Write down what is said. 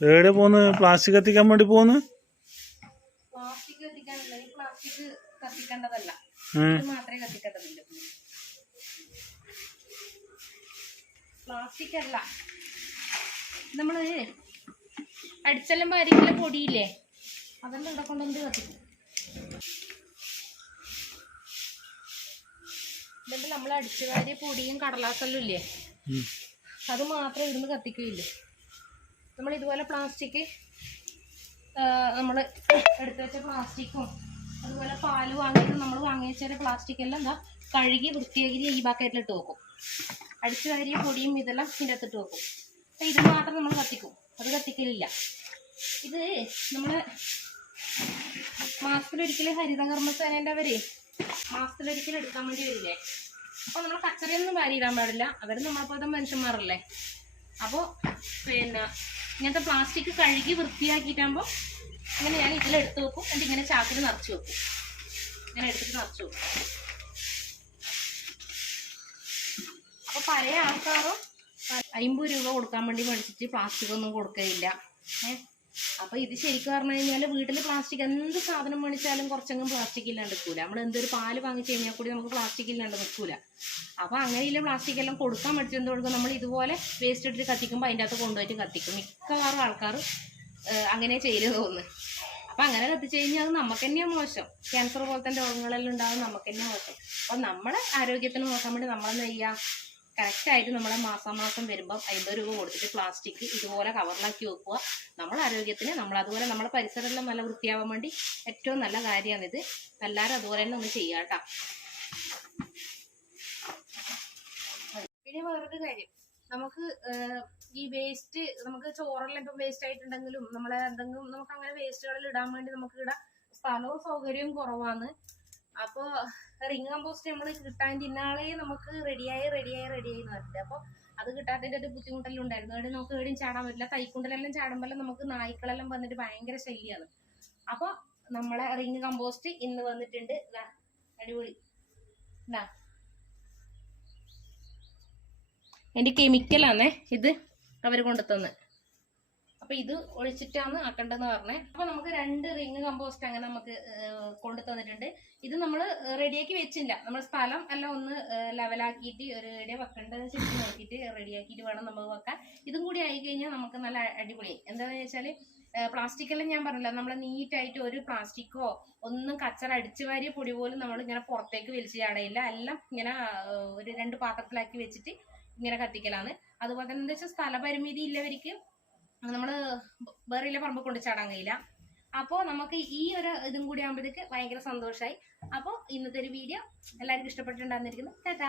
എവിടെ പോന്ന്? പ്ലാസ്റ്റിക് കത്തിക്കാൻ വേണ്ടി പോന്ന്? പ്ലാസ്റ്റിക് കത്തിക്കാനല്ല ഈ പ്ലാസ്റ്റിക് കത്തിക്കേണ്ടതല്ല. ഉം. ഇത് മാത്രമേ കത്തിക്കേണ്ടതുള്ളൂ. പ്ലാസ്റ്റിക് അല്ല. നമ്മൾ അടിച്ചെല്ലാം പരിക്കല പൊടിയില്ലേ? അതെല്ലാം ഇവിടെ കൊണ്ടുവന്ന് കത്തിക്കും. നമ്മൾ അടിച്ചു വാരിയ പൊടിയും കടലാസെല്ലാം ഇല്ലേ. അത് മാത്രമേ ഇവിടുന്ന് കത്തിക്കുകയില്ല നമ്മൾ ഇതുപോലെ പ്ലാസ്റ്റിക് നമ്മൾ എടുത്തു വെച്ച പ്ലാസ്റ്റിക്കും അതുപോലെ പാൽ വാങ്ങിയിട്ട് നമ്മൾ വാങ്ങി വെച്ച പ്ലാസ്റ്റിക് എല്ലാം എന്താ കഴുകി വൃത്തിയാക്കി ഈ ബക്കറ്റിലിട്ട് വെക്കും. അടിച്ചു വാരിയ പൊടിയും ഇതെല്ലാം ഇതിന്റെ അകത്തിട്ട് വെക്കും. അപ്പം ഇത് മാത്രം നമ്മൾ കത്തിക്കും. അത് കത്തിക്കലില്ല. ഇത് നമ്മൾ മാസത്തിലൊരിക്കലും ഹരിതകർമ്മസേനേന്റെ അവർ മാസത്തിലൊരിക്കലും എടുക്കാൻ വേണ്ടി വരില്ലേ? അപ്പോൾ നമ്മൾ കച്ചറയൊന്നും വാരിയിടാൻ പാടില്ല. അവർ നമ്മളെപ്പോലത്തെ മനുഷ്യന്മാരല്ലേ? അപ്പോൾ പിന്നെ ഇങ്ങനത്തെ പ്ലാസ്റ്റിക് കഴുകി വൃത്തിയാക്കിയിട്ടാകുമ്പോൾ ഇങ്ങനെ ഞാൻ ഇതിലെടുത്ത് വെക്കും. എന്നിട്ട് ഇങ്ങനെ ചാക്കിൽ നിറച്ച് വെക്കും. ഇങ്ങനെ എടുത്തിട്ട് നിറച്ച് വെക്കും. അപ്പോൾ പഴയ ആൾക്കാരോ അമ്പത് രൂപ കൊടുക്കാൻ വേണ്ടി മേടിച്ചിട്ട് പ്ലാസ്റ്റിക് ഒന്നും കൊടുക്കുകയില്ല ഏഹ് അപ്പൊ ഇത് ശരിക്കും പറഞ്ഞു കഴിഞ്ഞാൽ വീട്ടിൽ പ്ലാസ്റ്റിക് എന്ത് സാധനം മേടിച്ചാലും കുറച്ചെങ്കിലും പ്ലാസ്റ്റിക് ഇല്ലാണ്ട് നിൽക്കൂല നമ്മൾ എന്തൊരു പാൽ വാങ്ങിച്ചു കഴിഞ്ഞാൽ കൂടി നമുക്ക് പ്ലാസ്റ്റിക് ഇല്ലാണ്ട് നിൽക്കൂല അപ്പൊ അങ്ങനെയുള്ള പ്ലാസ്റ്റിക് എല്ലാം കൊടുക്കാൻ കൊടുക്കും. നമ്മൾ ഇതുപോലെ വേസ്റ്റ് ഇട്ടിട്ട് കത്തിക്കുമ്പോൾ അതിന്റെ അകത്ത് കൊണ്ടുപോയിട്ട് കത്തിക്കും. മിക്കവാറും ആൾക്കാർ അങ്ങനെ ചെയ്തു തോന്നുന്നു. അപ്പൊ അങ്ങനെ കത്തിച്ചു കഴിഞ്ഞാൽ അത് നമുക്ക് തന്നെയാണ് മോശം. ക്യാൻസർ പോലത്തെ രോഗങ്ങളെല്ലാം ഉണ്ടാകും നമുക്ക് തന്നെ മോശം. അപ്പൊ നമ്മുടെ ആരോഗ്യത്തിന് നോക്കാൻ വേണ്ടി നമ്മളെന്താ ചെയ്യുക കറക്റ്റായിട്ട് നമ്മളെ മാസാമാസം വരുമ്പം അമ്പത് രൂപ കൊടുത്തിട്ട് പ്ലാസ്റ്റിക് ഇതുപോലെ കവറിലാക്കി വെക്കുക. നമ്മുടെ ആരോഗ്യത്തിന് നമ്മൾ അതുപോലെ നമ്മുടെ പരിസരമെല്ലാം നല്ല വൃത്തിയാവാൻ വേണ്ടി ഏറ്റവും നല്ല കാര്യമാണിത്. എല്ലാവരും അതുപോലെ തന്നെ ഒന്ന് ചെയ്യാം കേട്ടോ. പിന്നെ വേറൊരു കാര്യം. നമുക്ക് ഈ വേസ്റ്റ് നമുക്ക് ചോറെല്ലാം ഇപ്പം വേസ്റ്റ് ആയിട്ടുണ്ടെങ്കിലും നമ്മളെ എന്തെങ്കിലും നമുക്ക് അങ്ങനെ വേസ്റ്റുകളിൽ ഇടാൻ വേണ്ടി നമുക്ക് ഇവിടെ സ്ഥലവും സൗകര്യവും കുറവാണ്. അപ്പോൾ റിംഗ് കമ്പോസ്റ്റ് നമ്മൾ കിട്ടാൻ തിന്നാളെ നമുക്ക് റെഡിയായി റെഡിയായി റെഡിയായി എന്ന് പറഞ്ഞിട്ട്. അപ്പോൾ അത് കിട്ടാത്തതിന്റെ ഒരു ബുദ്ധിമുട്ടെല്ലാം ഉണ്ടായിരുന്നു. അവിടെ നമുക്ക് എവിടെയും ചാടാൻ പറ്റില്ല. തൈക്കുണ്ടലെല്ലാം ചാടുമ്പോൾ നമുക്ക് നായ്ക്കളെല്ലാം വന്നിട്ട് ഭയങ്കര ശല്യമാണ് അപ്പോൾ നമ്മളെ റിങ് കമ്പോസ്റ്റ് ഇന്ന് വന്നിട്ടുണ്ട്. ഇതാ അടിപൊളി. ഇതാ എന്റെ കെമിക്കലാണേ ഇത് അവർ കൊണ്ടുതന്ന് അപ്പൊ ഇത് ഒഴിച്ചിട്ടാണ് ആക്കേണ്ടതെന്ന് പറഞ്ഞേ. അപ്പൊ നമുക്ക് രണ്ട് റിങ് കമ്പോസ്റ്റ് അങ്ങനെ നമുക്ക് കൊണ്ടു തന്നിട്ടുണ്ട്. ഇത് നമ്മൾ റെഡിയാക്കി വെച്ചില്ല. നമ്മൾ സ്ഥലം എല്ലാം ഒന്ന് ലെവലാക്കിയിട്ട് ഒരു എവിടെ വെക്കേണ്ടത് ശരിക്കും നോക്കിയിട്ട് റെഡിയാക്കിയിട്ട് വേണം നമ്മൾ വെക്കാൻ. ഇതും കൂടി ആയി കഴിഞ്ഞാൽ നമുക്ക് നല്ല അടിപൊളി. എന്താണെന്ന് വെച്ചാൽ പ്ലാസ്റ്റിക് എല്ലാം ഞാൻ പറഞ്ഞില്ല നമ്മൾ നീറ്റായിട്ട് ഒരു പ്ലാസ്റ്റിക്കോ ഒന്നും കച്ചറ അടിച്ചു വാരിയ പൊടി പോലും നമ്മൾ ഇങ്ങനെ പുറത്തേക്ക് വലിച്ചു ചാടയില്ല. എല്ലാം ഇങ്ങനെ ഒരു രണ്ട് പാത്രത്തിലാക്കി വെച്ചിട്ട് ഇങ്ങനെ കത്തിക്കലാണ്. അതുപോലെ തന്നെ എന്താ വെച്ചാൽ സ്ഥലപരിമിതി ഇല്ലവർക്ക് നമ്മൾ വേറെ പറമ്പ് കൊണ്ട് ചാടാൻ കഴിയില്ല അപ്പോൾ നമുക്ക് ഈ ഒരു ഇതും കൂടി ആകുമ്പോഴത്തേക്ക് ഭയങ്കര സന്തോഷമായി അപ്പോൾ ഇന്നത്തെ ഒരു വീഡിയോ എല്ലാവർക്കും ഇഷ്ടപ്പെട്ടിട്ടുണ്ടാകുന്നിരിക്കുന്നു ടാറ്റാ.